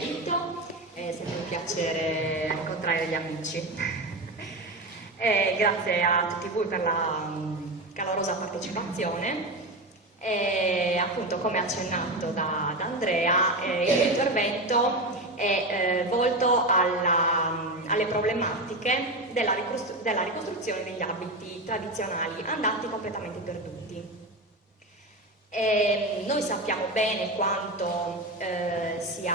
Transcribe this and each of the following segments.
invito, è sempre un piacere incontrare degli amici. Grazie a tutti voi per la calorosa partecipazione. Appunto, come accennato da Andrea, il mio intervento è volto alle problematiche della ricostruzione degli abiti tradizionali andati completamente perduti. Noi sappiamo bene quanto sia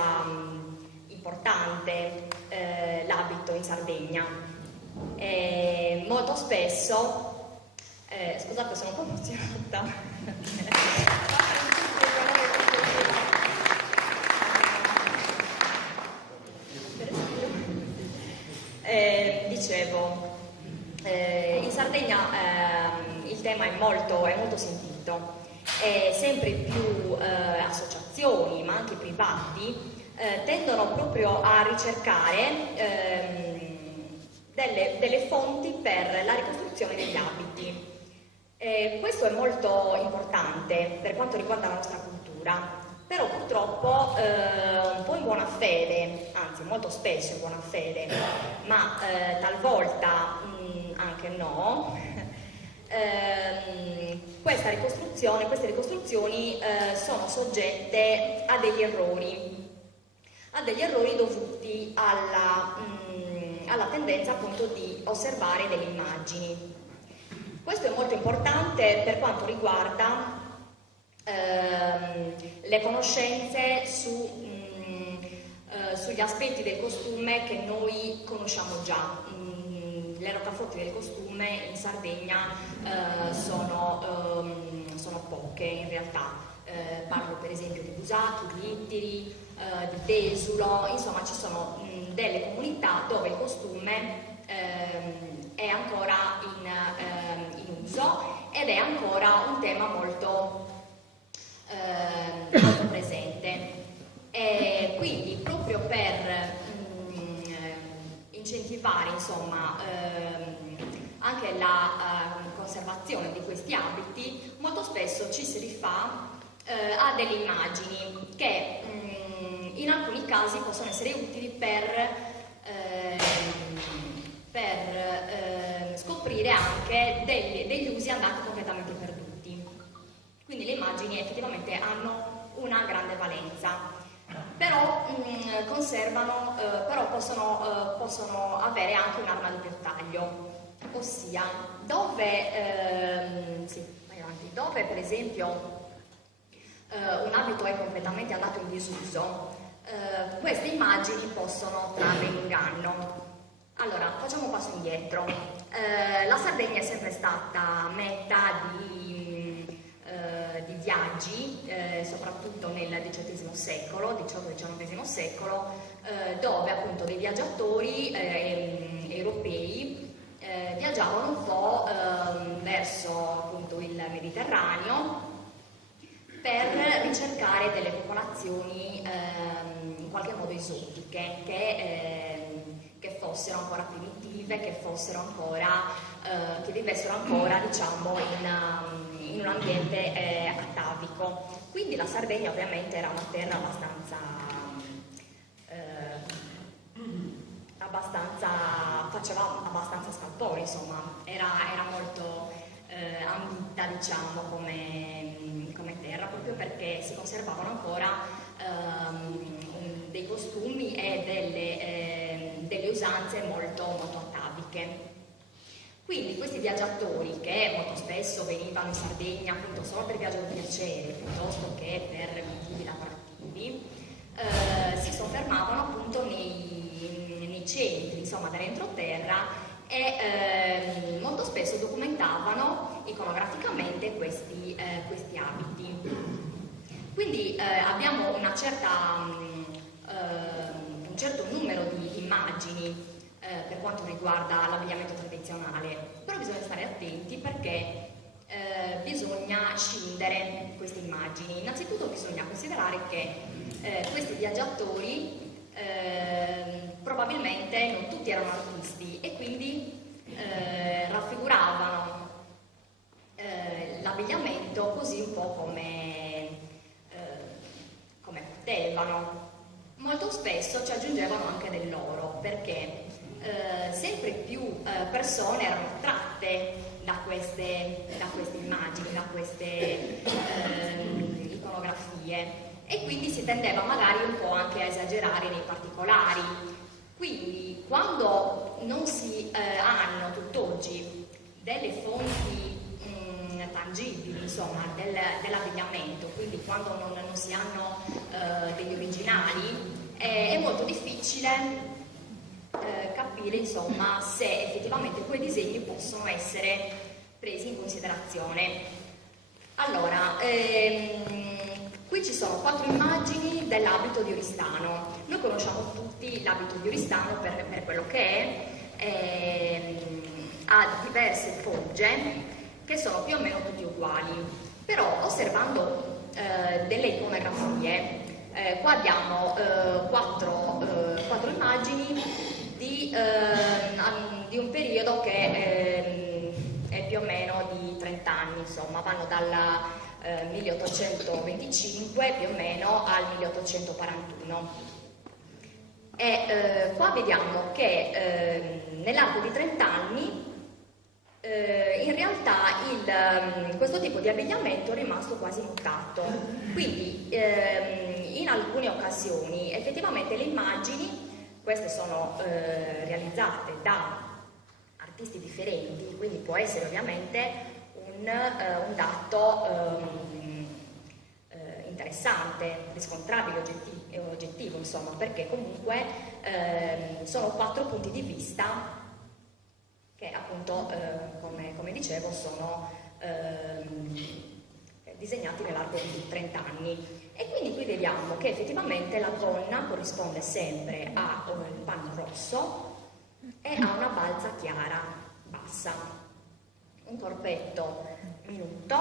importante l'abito in Sardegna. Molto spesso, scusate, sono un po' emozionata. Dicevo, in Sardegna il tema è molto sentito. Sempre più associazioni, ma anche privati, tendono proprio a ricercare delle fonti per la ricostruzione degli abiti. Questo è molto importante per quanto riguarda la nostra cultura, però purtroppo un po' in buona fede, anzi molto spesso in buona fede, ma talvolta anche no, queste ricostruzioni sono soggette a degli errori dovuti alla tendenza appunto di osservare delle immagini. Questo è molto importante per quanto riguarda le conoscenze sugli aspetti del costume che noi conosciamo già. Le roccaforti del costume in Sardegna sono poche in realtà. Parlo per esempio di Busato, di Ittiri, di Pesulo, insomma ci sono delle comunità dove il costume è ancora in uso ed è ancora un tema molto presente. Quindi proprio per incentivare insomma anche la conservazione di questi abiti, molto spesso ci si rifà a delle immagini che in alcuni casi possono essere utili per scoprire anche degli usi andati completamente perduti. Quindi le immagini effettivamente hanno una grande valenza, però possono avere anche un'arma di taglio, ossia dove per esempio un abito è completamente andato in disuso, queste immagini possono trarre in inganno. Allora, facciamo un passo indietro. La Sardegna è sempre stata meta di viaggi, soprattutto nel XVIII secolo, XVIII-XIX secolo, dove appunto dei viaggiatori europei viaggiavano un po' verso appunto il Mediterraneo per ricercare delle popolazioni in qualche modo esotiche, che fossero ancora primitive, che vivessero ancora diciamo in un ambiente atavico. Quindi la Sardegna ovviamente era una terra faceva abbastanza scalpore, insomma, era molto ambita diciamo come terra, proprio perché si conservavano ancora dei costumi e delle usanze molto ataviche. Quindi questi viaggiatori, che molto spesso venivano in Sardegna appunto solo per viaggio di piacere piuttosto che per motivi lavorativi, si soffermavano appunto nei centri, insomma, dell'entroterra, e molto spesso documentavano iconograficamente questi abiti. Quindi abbiamo un certo numero di immagini per quanto riguarda l'abbigliamento tradizionale, però bisogna stare attenti perché bisogna scindere queste immagini. Innanzitutto bisogna considerare che questi viaggiatori probabilmente non tutti erano artisti e quindi raffiguravano l'abbigliamento così un po' come potevano. Molto spesso ci aggiungevano anche dell'oro, perché sempre più persone erano attratte da queste immagini, da queste iconografie, e quindi si tendeva magari un po' anche a esagerare nei particolari. Quindi quando non si hanno tutt'oggi delle fonti tangibili, insomma, dell'abbigliamento, quindi quando non si hanno degli originali, è molto difficile capire, insomma, se effettivamente quei disegni possono essere presi in considerazione. Allora, qui ci sono 4 immagini dell'abito di Oristano. Noi conosciamo tutti l'abito di Oristano per quello che è, ha diverse fogge che sono più o meno tutti uguali, però osservando delle iconografie, qua abbiamo 4 immagini di un periodo che è più o meno di 30 anni, insomma, vanno dal 1825 più o meno al 1841. E qua vediamo che nell'arco di 30 anni in realtà questo tipo di abbigliamento è rimasto quasi intatto, quindi in alcune occasioni effettivamente le immagini, queste sono realizzate da artisti differenti, quindi può essere ovviamente un dato interessante, riscontrabile, oggettivo, insomma, perché comunque sono 4 punti di vista che appunto, come dicevo, sono disegnati nell'arco di 30 anni. E quindi qui vediamo che effettivamente la donna corrisponde sempre a un panno rosso e a una balza chiara, bassa, un corpetto minuto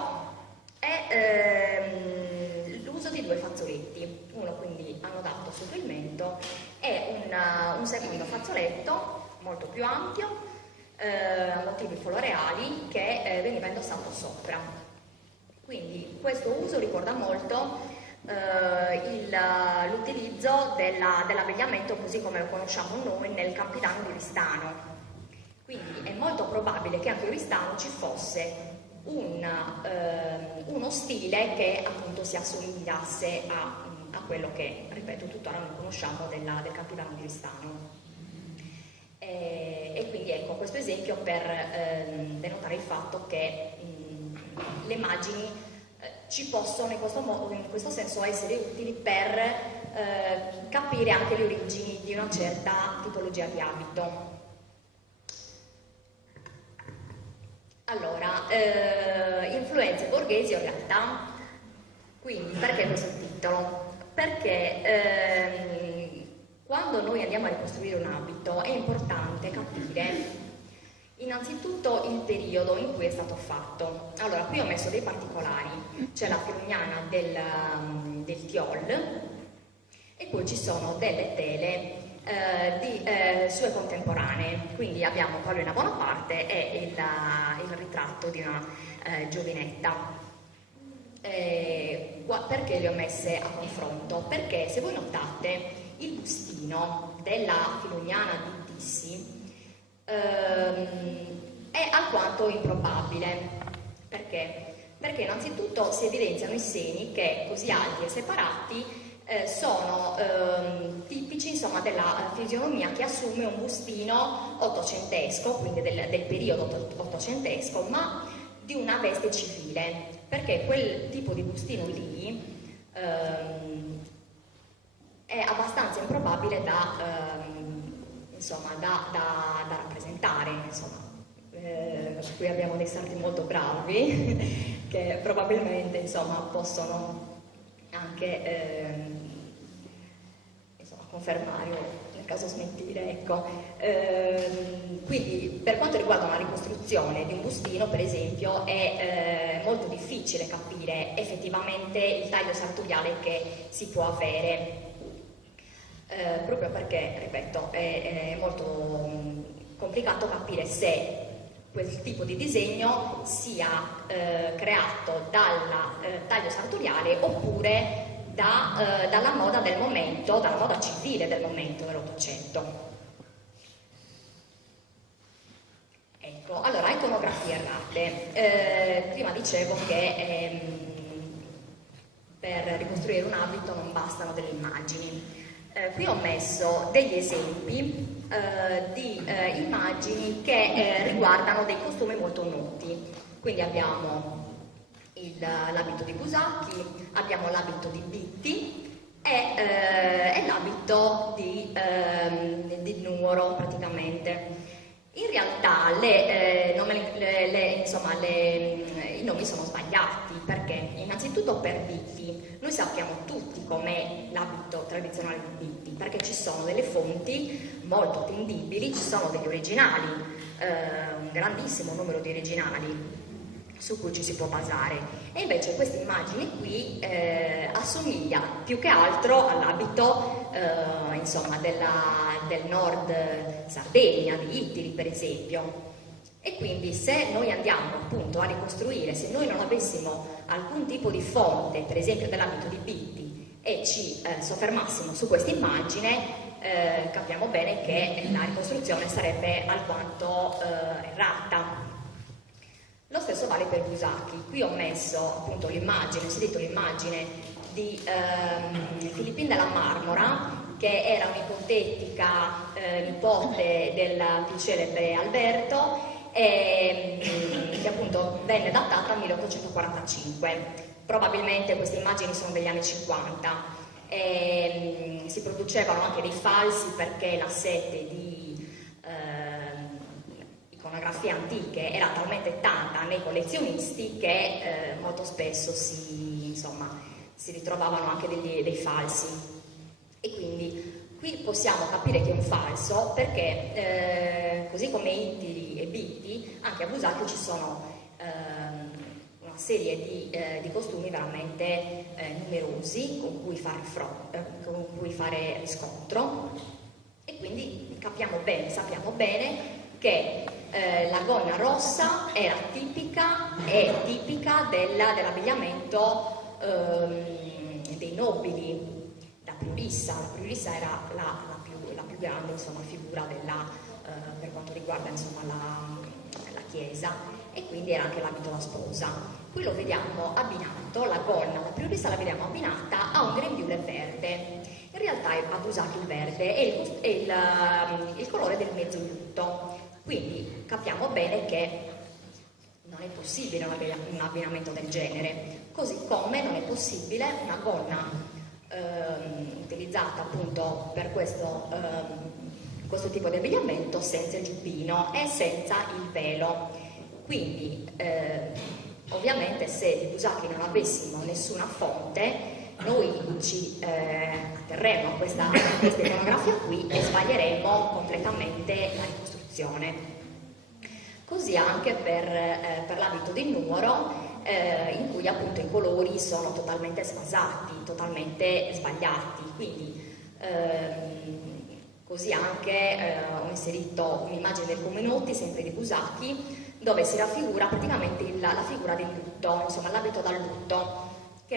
e l'uso di 2 fazzoletti, uno quindi annodato sopra il mento e un secondo fazzoletto molto più ampio, motivi floreali, che veniva indossato sopra. Quindi questo uso ricorda molto l'utilizzo dell'abbigliamento così come lo conosciamo noi nel Campidano di Oristano. Quindi è molto probabile che anche a Oristano ci fosse uno stile che appunto si assomigliasse a quello che, ripeto, tuttora noi conosciamo del Campidano di Oristano. E quindi ecco questo esempio per denotare il fatto che le immagini ci possono in questo senso essere utili per capire anche le origini di una certa tipologia di abito. Allora, influenze borghesi o realtà. Quindi perché questo titolo? Perché quando noi andiamo a ricostruire un abito è importante capire innanzitutto il periodo in cui è stato fatto. Allora, qui ho messo dei particolari, c'è la Filognana del Tiol e poi ci sono delle tele di sue contemporanee, quindi abbiamo Paolina Bonaparte e il ritratto di una giovinetta. Perché le ho messe a confronto? Perché se voi notate il bustino della Filognana di Tissi è alquanto improbabile. Perché? Perché innanzitutto si evidenziano i seni che, così alti e separati, sono tipici, insomma, della fisionomia che assume un bustino ottocentesco, quindi del periodo ottocentesco, ma di una veste civile, perché quel tipo di bustino lì è abbastanza improbabile da rappresentare, insomma. Qui abbiamo dei sarti molto bravi che probabilmente, insomma, possono anche confermare o nel caso smentire, ecco. Quindi per quanto riguarda una ricostruzione di un bustino, per esempio, è molto difficile capire effettivamente il taglio sartoriale che si può avere, proprio perché, ripeto, è molto complicato capire se quel tipo di disegno sia creato dal taglio sartoriale oppure dalla moda del momento, dalla moda civile del momento dell'Ottocento. Ecco, allora, iconografie errate. Prima dicevo che per ricostruire un abito non bastano delle immagini. Qui ho messo degli esempi di immagini che riguardano dei costumi molto noti. Quindi abbiamo l'abito di Busacchi, abbiamo l'abito di Bitti e l'abito di Nuoro praticamente. In realtà i nomi sono sbagliati, perché innanzitutto per Bitti noi sappiamo tutti com'è l'abito tradizionale di Bitti, perché ci sono delle fonti molto attendibili, ci sono degli originali, un grandissimo numero di originali su cui ci si può basare, e invece questa immagine qui assomiglia più che altro all'abito del nord Sardegna, di Ittiri per esempio. E quindi se noi andiamo appunto a ricostruire, se noi non avessimo alcun tipo di fonte, per esempio dell'abito di Bitti, e ci soffermassimo su questa immagine, capiamo bene che la ricostruzione sarebbe alquanto errata. Lo stesso vale per Busacchi. Qui ho messo appunto l'immagine, ho inserito l'immagine di Filippin della Marmora, che era un'ipotetica nipote del più celebre Alberto, che appunto venne datata al 1845. Probabilmente queste immagini sono degli anni 50. Si producevano anche dei falsi, perché la sete di iconografie antiche era talmente tanta nei collezionisti che molto spesso si ritrovavano anche dei falsi. E quindi qui possiamo capire che è un falso, perché così come Ittiri e Bitti, anche a Busacchio ci sono una serie di costumi veramente numerosi con cui fare riscontro, e quindi sappiamo bene che la gonna rossa era tipica dell'abbigliamento dei nobili. La Priorissa era la più grande, insomma, figura per quanto riguarda, insomma, la chiesa, e quindi era anche l'abito da sposa. Qui lo vediamo abbinato, la gonna, la Priorissa la vediamo abbinata a un grembiule verde. In realtà a Busacchi il verde è il colore del mezzolutto, quindi capiamo bene che non è possibile un abbinamento del genere, così come non è possibile una gonna utilizzata appunto per questo tipo di abbigliamento senza il giubbino e senza il velo. Quindi ovviamente se di Busacchi non avessimo nessuna fonte, noi ci atterremo a questa iconografia qui e sbaglieremo completamente la ricostruzione. Così anche per l'abito di Nuoro, in cui appunto i colori sono totalmente sfasati, totalmente sbagliati. Quindi così anche ho inserito un'immagine del Comenotti, sempre di Busacchi, dove si raffigura praticamente la figura del lutto, insomma l'abito da lutto, di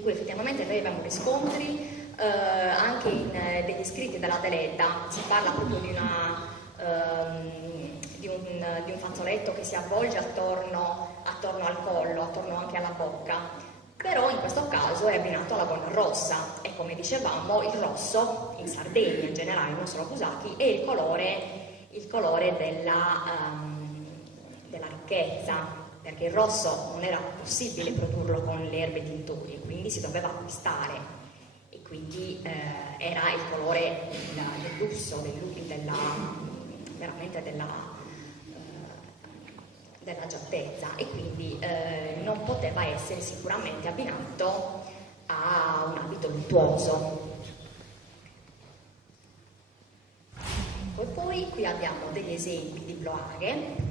cui effettivamente noi abbiamo riscontri anche in degli scritti della Deleda. Si parla proprio di un fazzoletto che si avvolge attorno al collo, attorno anche alla bocca, però in questo caso è abbinato alla gonna rossa, e come dicevamo il rosso in Sardegna in generale, non solo a Busacchi, è il colore della ricchezza, perché il rosso non era possibile produrlo con le erbe tintori, quindi si doveva acquistare, e quindi era il colore del lusso, veramente dell'agiatezza, e quindi non poteva essere sicuramente abbinato a un abito luttuoso. Poi qui abbiamo degli esempi di bloaghe.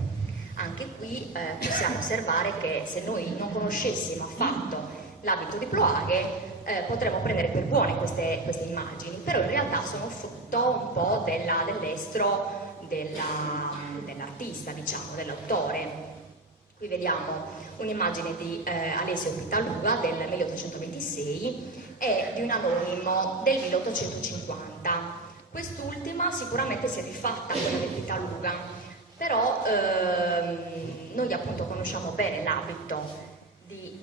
Anche qui possiamo osservare che se noi non conoscessimo affatto l'abito di Ploaghe potremmo prendere per buone queste immagini, però in realtà sono frutto un po' dell'estro dell'artista, diciamo, dell'autore. Qui vediamo un'immagine di Alessio Pittaluga del 1826 e di un anonimo del 1850. Quest'ultima sicuramente si è rifatta a quella del Pittaluga, però noi appunto conosciamo bene l'abito di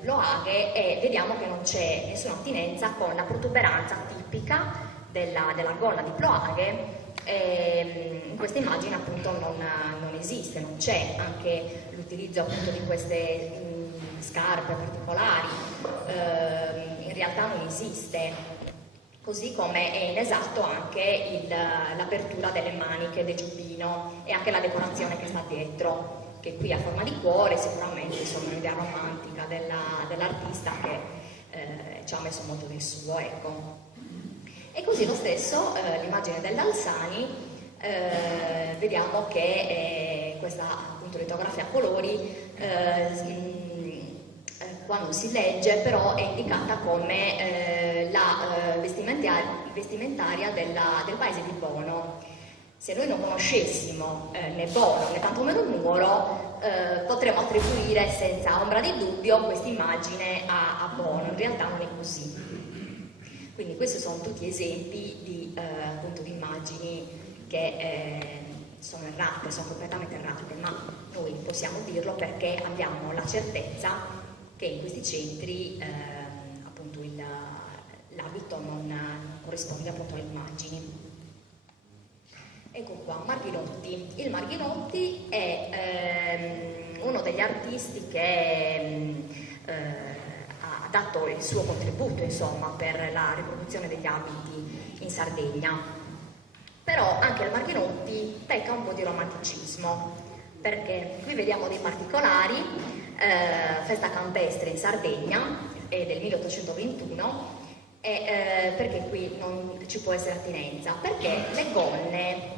Ploaghe e vediamo che non c'è nessuna attinenza con la protuberanza tipica della gonna di Ploaghe. In questa immagine appunto non esiste, non c'è anche l'utilizzo appunto di queste scarpe particolari, in realtà non esiste, così come è inesatto anche l'apertura delle maniche del giubbino e anche la decorazione che sta dietro, che qui ha forma di cuore, sicuramente insomma un'idea romantica dell'artista che ci ha messo molto del suo, ecco. E così lo stesso, l'immagine dell'Alsani, vediamo che questa appunto litografia a colori, quando si legge però è indicata come la vestimentaria del paese di Bono. Se noi non conoscessimo né Bono né tantomeno Nuoro, potremmo attribuire senza ombra di dubbio questa immagine a Bono, in realtà non è così. Quindi questi sono tutti esempi di immagini che sono errate, sono completamente errate, ma noi possiamo dirlo perché abbiamo la certezza che in questi centri appunto l'abito non corrisponde appunto alle immagini. Ecco qua, Marghinotti. Il Marghinotti è uno degli artisti che ha dato il suo contributo, insomma, per la riproduzione degli abiti in Sardegna. Però anche il Marghinotti pecca un po' di romanticismo, perché qui vediamo dei particolari, festa campestre in Sardegna, è del 1821, perché qui non ci può essere attinenza? Perché le gonne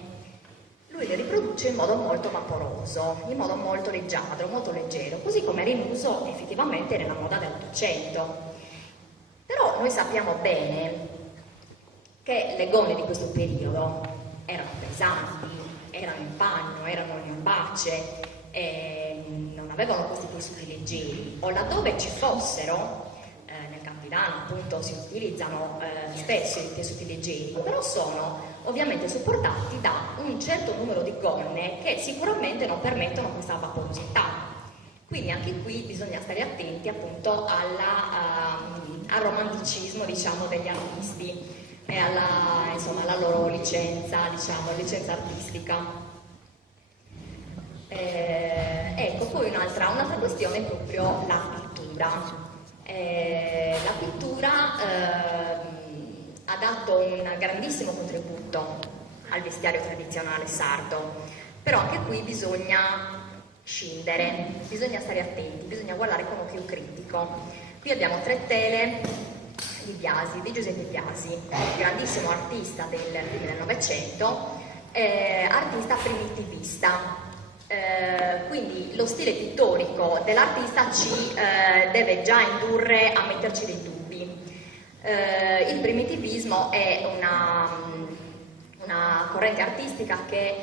lui le riproduce in modo molto vaporoso, in modo molto leggiadro, molto leggero, così come era in uso effettivamente nella moda dell'Ottocento. Però noi sappiamo bene che le gonne di questo periodo erano pesanti, erano in panno, erano in albacce, non avevano questi tessuti leggeri, o laddove ci fossero, nel Campidano appunto si utilizzano spesso i tessuti leggeri, però sono ovviamente supportati da un certo numero di gonne che sicuramente non permettono questa vaporosità. Quindi anche qui bisogna stare attenti appunto al romanticismo, diciamo, degli artisti e alla loro licenza, diciamo, licenza artistica. Ecco, poi un'altra questione è proprio la pittura. La pittura ha dato un grandissimo contributo al vestiario tradizionale sardo, però anche qui bisogna scindere, bisogna stare attenti, bisogna guardare con occhio critico. Qui abbiamo 3 tele di Biasi, di Giuseppe Biasi, grandissimo artista del fine del Novecento, artista primitivista. Quindi lo stile pittorico dell'artista ci deve già indurre a metterci dei dubbi. Il primitivismo è una corrente artistica che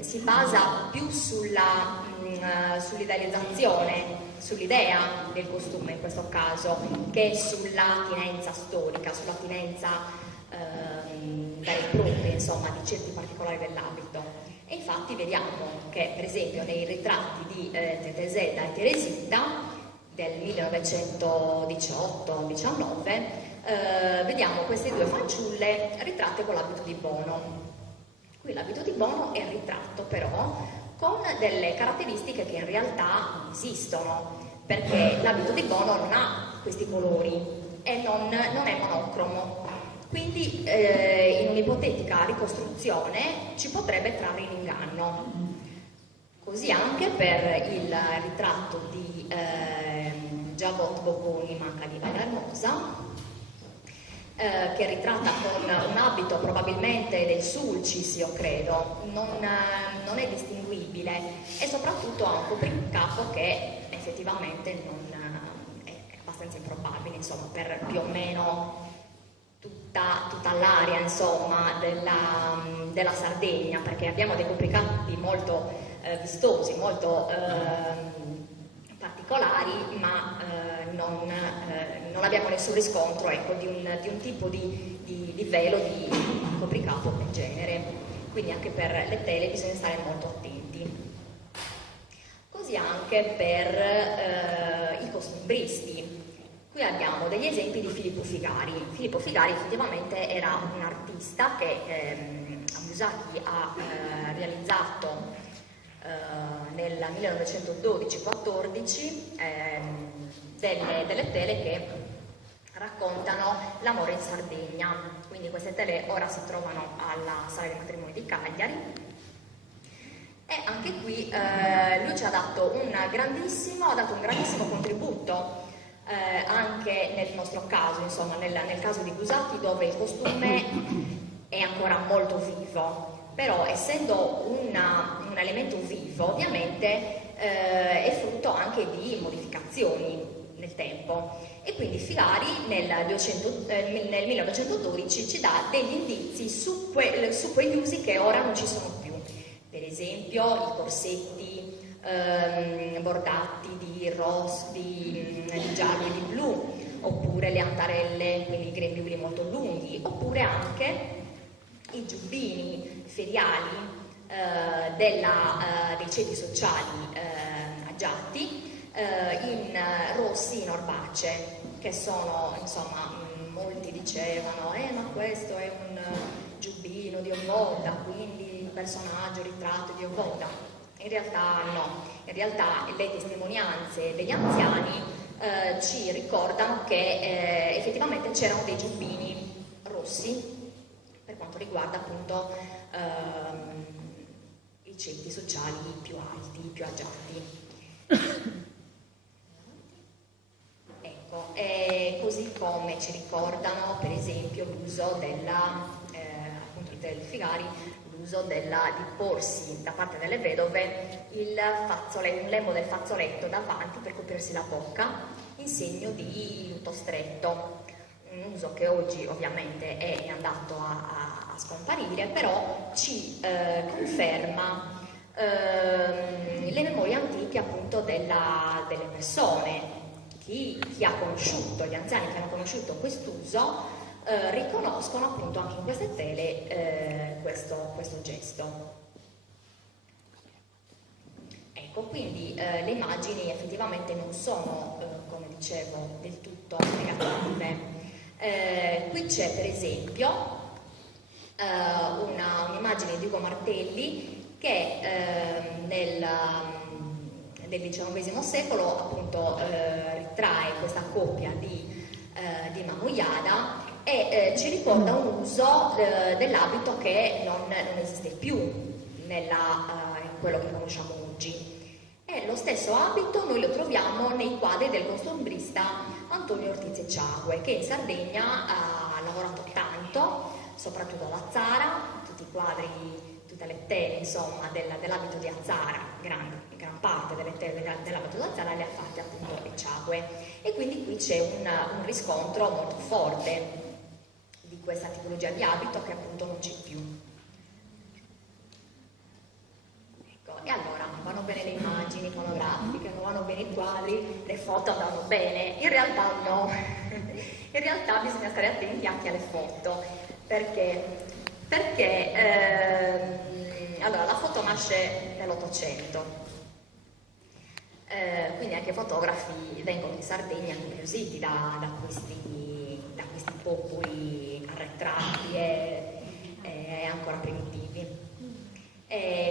si basa più sull'idealizzazione, sull'idea del costume in questo caso, che sull'attinenza storica, sull'attinenza vera e propria, insomma, di certi particolari dell'abito. E infatti vediamo che, per esempio, nei ritratti di Tetesella e Teresita del 1918-19, vediamo queste 2 fanciulle ritratte con l'abito di Bono. Qui l'abito di Bono è ritratto però con delle caratteristiche che in realtà non esistono, perché l'abito di Bono non ha questi colori e non è monocromo. Quindi in un'ipotetica ricostruzione ci potrebbe trarre in inganno. Così anche per il ritratto di Giavot Bocconi Manca di Vallermosa, che ritratta con un abito probabilmente del Sulcis, io credo, non è distinguibile e soprattutto ha un copricapo che effettivamente è abbastanza improbabile, insomma, per più o meno tutta l'area, insomma, della Sardegna, perché abbiamo dei copricapi molto vistosi, molto particolari, ma non abbiamo nessun riscontro, ecco, di un tipo di velo, di copricapo del genere. Quindi anche per le tele bisogna stare molto attenti. Così anche per i costumbristi. Qui abbiamo degli esempi di Filippo Figari. Filippo Figari effettivamente era un artista che Musacchi ha realizzato nel 1912-14 delle tele che raccontano l'amore in Sardegna. Quindi queste tele ora si trovano alla Sala dei Matrimoni di Cagliari. E anche qui lui ci ha dato un grandissimo contributo, anche nel nostro caso, insomma, nel caso di Musacchi, dove il costume è ancora molto vivo, però essendo un elemento vivo, ovviamente è frutto anche di modificazioni nel tempo. E quindi Figari nel 1912 ci dà degli indizi su quegli usi che ora non ci sono più. Per esempio i corsetti bordati di rosso, di giallo e di blu, oppure le antarelle, quindi i grembiuli molto lunghi, oppure anche i giubbini feriali dei ceti sociali agiati in rossi in orbace, che sono, insomma, molti dicevano ma questo è un giubbino di Ovoda, quindi il personaggio ritratto di Ovoda. In realtà no, in realtà le testimonianze degli anziani ci ricordano che effettivamente c'erano dei giubbini rossi per quanto riguarda appunto i ceti sociali più alti, più agiati. Ecco, così come ci ricordano per esempio l'uso appunto del Figari, l'uso di porsi da parte delle vedove un lembo del fazzoletto davanti per coprirsi la bocca in segno di lutto stretto, un uso che oggi ovviamente è andato a scomparire, però ci conferma le memorie antiche appunto delle persone. Chi ha conosciuto, gli anziani che hanno conosciuto quest'uso riconoscono appunto anche in queste tele questo gesto. Ecco, quindi le immagini effettivamente non sono, come dicevo, del tutto negative. Qui c'è per esempio un'immagine di Ugo Martelli che nel XIX secolo appunto ritrae questa coppia di Mamouliada e ci ricorda un uso dell'abito che non esiste più in quello che conosciamo oggi. E lo stesso abito noi lo troviamo nei quadri del costumbrista Antonio Ortiz Echagüe, che in Sardegna ha lavorato tanto, soprattutto ad Azzara, tutti i quadri, tutte le tele insomma dell'abito di Azzara, gran parte delle tele dell'abito di Azzara le ha fatte appunto Echagüe, e quindi qui c'è un riscontro molto forte di questa tipologia di abito che appunto non c'è più. Ecco, e allora vanno bene le immagini iconografiche, non vanno bene i quadri, le foto vanno bene? In realtà no, in realtà bisogna stare attenti anche alle foto, perché allora la foto nasce nell'800, quindi anche i fotografi vengono in Sardegna incuriositi da questi popoli arretrati e ancora primitivi.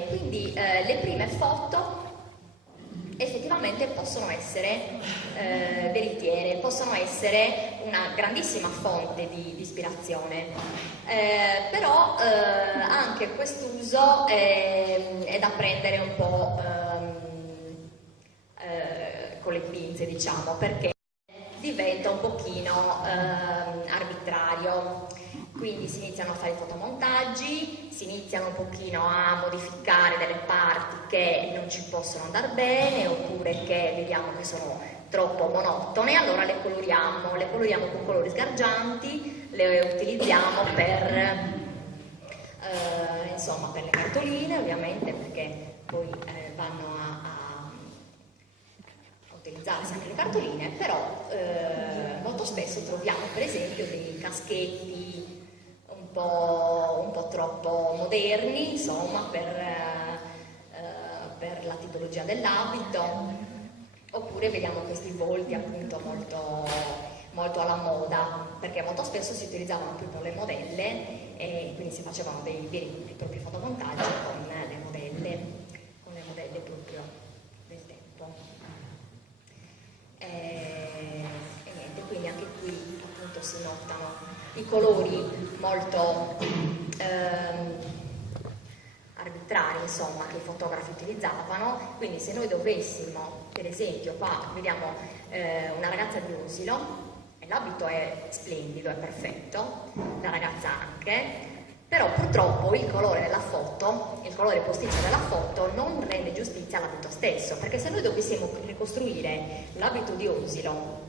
Quindi le prime foto effettivamente possono essere veritiere, possono essere una grandissima fonte di ispirazione, però anche quest'uso è da prendere un po' con le pinze, diciamo, perché diventa un pochino arbitrario. Quindi si iniziano a fare i fotomontaggi, si iniziano un pochino a modificare delle parti che non ci possono andare bene, oppure che vediamo che sono troppo monotone, allora le coloriamo con colori sgargianti, le utilizziamo insomma, per le cartoline ovviamente, perché poi vanno a utilizzare sempre le cartoline, però molto spesso troviamo per esempio dei caschetti un po' troppo moderni, insomma, per la tipologia dell'abito, oppure vediamo questi volti appunto molto alla moda, perché molto spesso si utilizzavano appunto le modelle e quindi si facevano dei veri e propri fotomontaggi con le modelle proprio del tempo. E niente, quindi anche qui appunto si notano i colori molto arbitrari, insomma, che i fotografi utilizzavano. Quindi se noi dovessimo, per esempio, qua vediamo una ragazza di Osilo, e l'abito è splendido, è perfetto, la ragazza anche, però purtroppo il colore della foto, il colore posticcio della foto non rende giustizia all'abito stesso, perché se noi dovessimo ricostruire l'abito di Osilo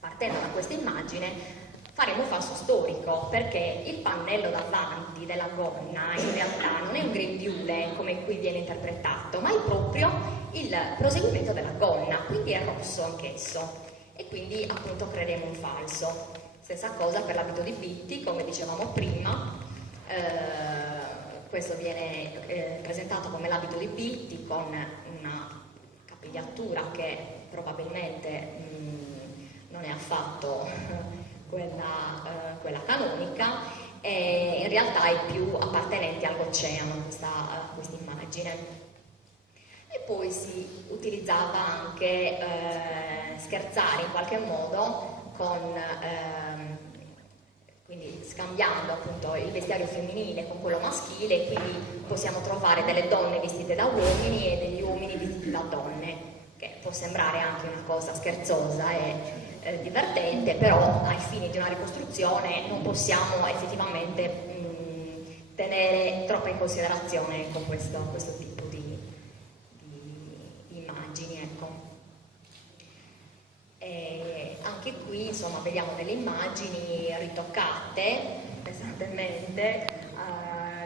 partendo da questa immagine faremo falso storico, perché il pannello davanti della gonna in realtà non è un grembiule come qui viene interpretato, ma è proprio il proseguimento della gonna, quindi è rosso anch'esso, e quindi appunto creeremo un falso. Stessa cosa per l'abito di Bitti, come dicevamo prima, questo viene presentato come l'abito di Bitti con una capigliatura che probabilmente non è affatto quella canonica, e in realtà è più appartenente all'oceano questa immagine. E poi si utilizzava anche scherzare in qualche modo quindi scambiando appunto il vestiario femminile con quello maschile, quindi possiamo trovare delle donne vestite da uomini e degli uomini vestiti da donne, che può sembrare anche una cosa scherzosa e divertente, però ai fini di una ricostruzione non possiamo effettivamente tenere troppo in considerazione con questo tipo di immagini, ecco. E anche qui insomma vediamo delle immagini ritoccate pesantemente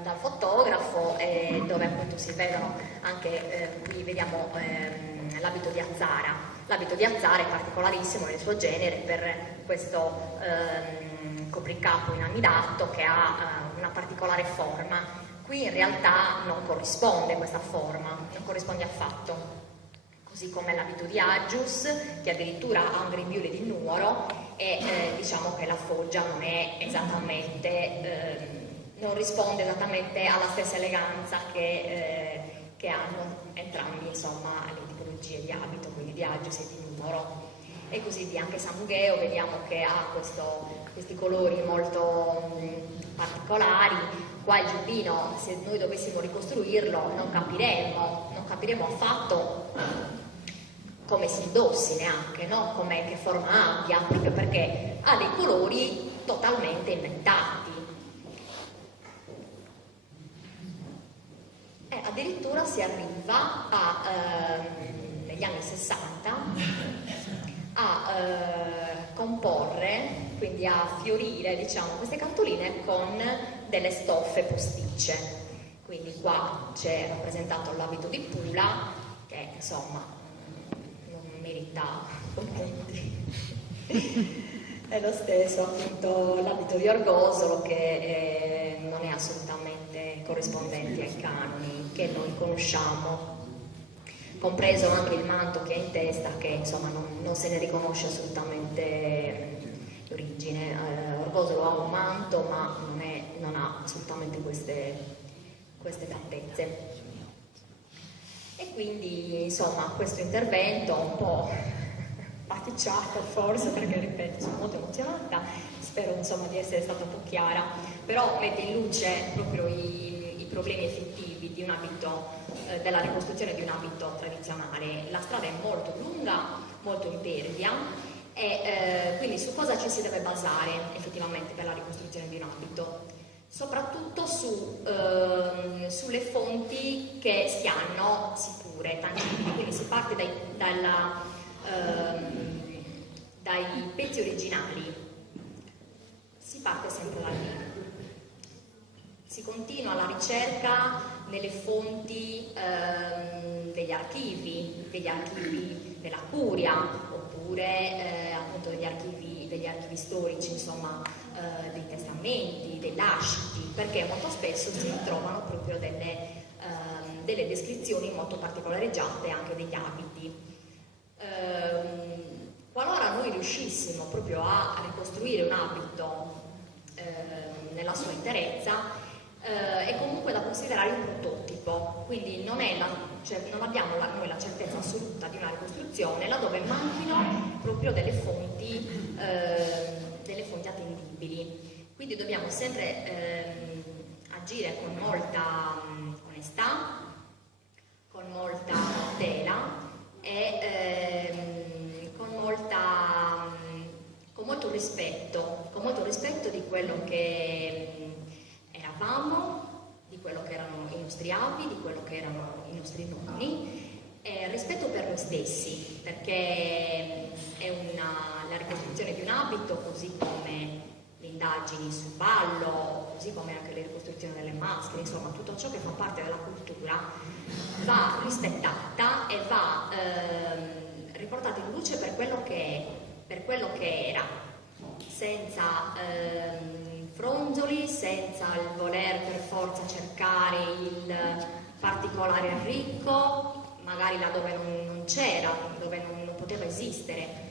dal fotografo, dove appunto si vedono anche qui vediamo l'abito di Azzara. L'abito di Azzara è particolarissimo nel suo genere per questo copricapo in amidato che ha una particolare forma. Qui in realtà non corrisponde questa forma, non corrisponde affatto. Così come l'abito di Agius, che addirittura ha un grembiule di nuoro, e diciamo che la foggia non è esattamente, non risponde esattamente alla stessa eleganza che hanno entrambi, insomma, le tipologie di abito, quindi di Agius e di nuoro. E così via. Anche Samugeo vediamo che ha questi colori molto particolari. Qua il giubbino, se noi dovessimo ricostruirlo, non capiremo affatto come si indossi neanche, no? Che forma abbia, proprio perché ha dei colori totalmente inventati. E addirittura si arriva negli anni 60 a comporre, quindi a fiorire, diciamo, queste cartoline con delle stoffe posticce. Quindi qua c'è rappresentato l'abito di Pula, che insomma non merita commenti. È lo stesso appunto l'abito di Orgosolo, che non è assolutamente corrispondente ai canoni che noi conosciamo, compreso anche il manto che è in testa, che insomma non se ne riconosce assolutamente l'origine. Orgosolo ha un manto, ma non ha assolutamente queste fattezze. E quindi insomma questo intervento un po' paticciato forse, perché ripeto sono molto emozionata, spero insomma di essere stata un po' chiara, però mette in luce proprio i problemi effettivi di un abito, della ricostruzione di un abito tradizionale. La strada è molto lunga, molto impervia, e quindi su cosa ci si deve basare effettivamente per la ricostruzione di un abito? Soprattutto sulle fonti che si hanno sicure, tangibili, quindi si parte dai pezzi originali, si parte sempre da lì. Si continua la ricerca nelle fonti degli archivi della curia, oppure appunto degli archivi storici, insomma, dei testamenti, dei lasciti, perché molto spesso si ritrovano proprio delle descrizioni molto particolareggiate anche degli abiti. Qualora noi riuscissimo proprio a ricostruire un abito nella sua interezza, è comunque da considerare un prototipo, quindi non abbiamo noi la certezza assoluta di una ricostruzione laddove manchino proprio delle fonti attendibili. Quindi dobbiamo sempre agire con molta onestà, con molta cautela e con molto rispetto di quello che eravamo, di quello che erano i nostri avi, di quello che erano i nostri nonni, e rispetto per noi stessi, perché la ricostruzione di un abito, così come le indagini sul ballo, così come anche le ricostruzioni delle maschere, insomma tutto ciò che fa parte della cultura va rispettata e va riportata in luce per quello che è, per quello che era, senza fronzoli, senza il voler per forza cercare il particolare ricco, magari là dove non c'era, dove non poteva esistere.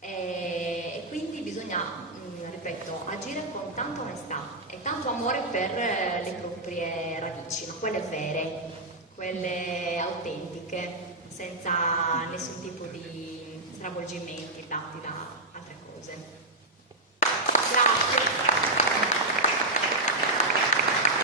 E quindi bisogna, ripeto, agire con tanta onestà e tanto amore per le proprie radici, ma quelle vere, quelle autentiche, senza nessun tipo di stravolgimenti dati da altre cose.